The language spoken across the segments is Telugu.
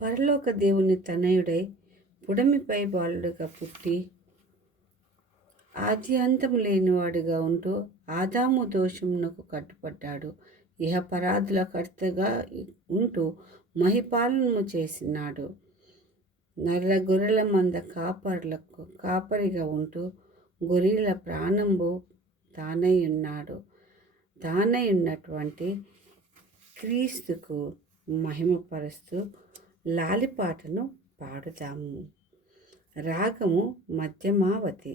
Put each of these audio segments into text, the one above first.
పరలోక దేవుని తనయుడై పుడమిపై బాలుడుగా పుట్టి ఆది అంతము లేనివాడుగా ఉంటూ ఆదాము దోషమునకు కట్టుపడ్డాడు. ఇహపరాధుల కర్తగా ఉంటూ మహిపాలనము చేసినాడు. నల్ల గొర్రెల మంద కాపరిగా ఉంటూ గొర్రెల ప్రాణంబు తానై ఉన్నటువంటి క్రీస్తుకు మహిమపరుస్తూ లాలిపాటను పాడుదాము. రాగము మధ్యమావతి,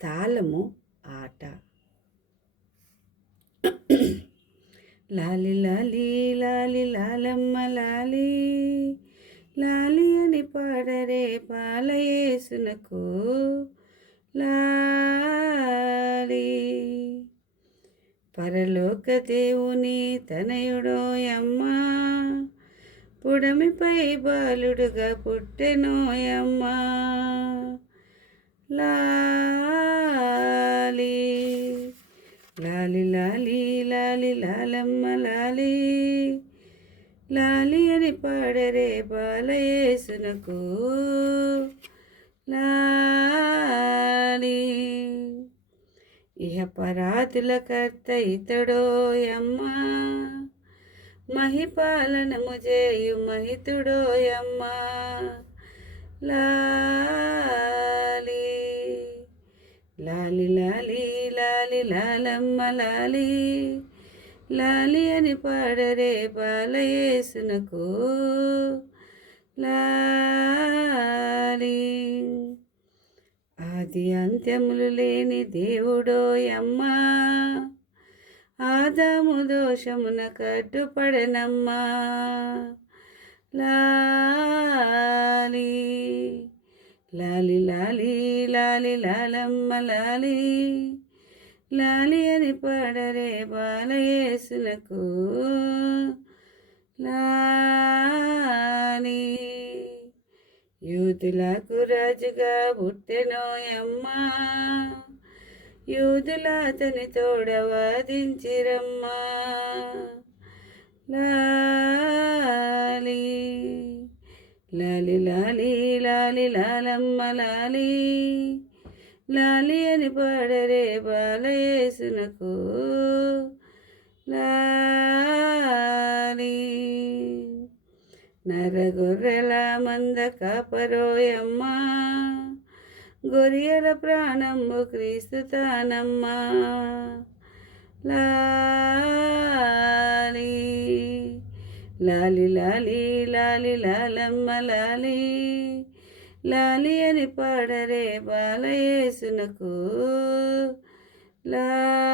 తాళము ఆట. లాలి లాలి లాలి లాలమ్మ లాలి, లాలి అని పాడరే పాలయేసునకు లాలి. పరలోక దేవుని తనయుడోయమ్మ, పుడమిపై బాలుడుగా పుట్టెనోయమ్మ లాలి. లాలి లాలి లాలి లాలమ్మ లాలి, లాలి అని పాడరే బాలయేసునకు లాలి. ఇహపరాధుల కర్త ఇతడోయమ్మ, మహిపాలనము చేయు మహితుడోయమ్మ లాలి. లాలి లాలి లాలి లాలమ్మ లాలి, లాలి అని పాడరే బాలయేసునకు లాలి. ఆది అంత్యములు లేని దేవుడోయమ్మ, ఆదాము దోషమున కట్టుపడనమ్మా లాలి. లాలి లాలి లాలి లాలమ్మ లాలి, లాలి అని పాడరే బాలయేసునకు లాలి. యూదులకు రాజుగా పుట్టెనోయమ్మ, యూదుల అతని తోడ వాదించిరమ్మా లాలి. లాలి లాలి లాలి లాలమ్మ లాలి, లాలి అని పాడరే బాలయేసునకు లాలి. నరగొర్రెల మంద కాపరోయమ్మ, గొర్రెల ప్రాణంబు క్రీస్తు తానమ్మా లాలి. లాలి లాలి లాలి లాలమ్మ లాలి, లాలి అని పాడరే బాలయేసునకు లాలి.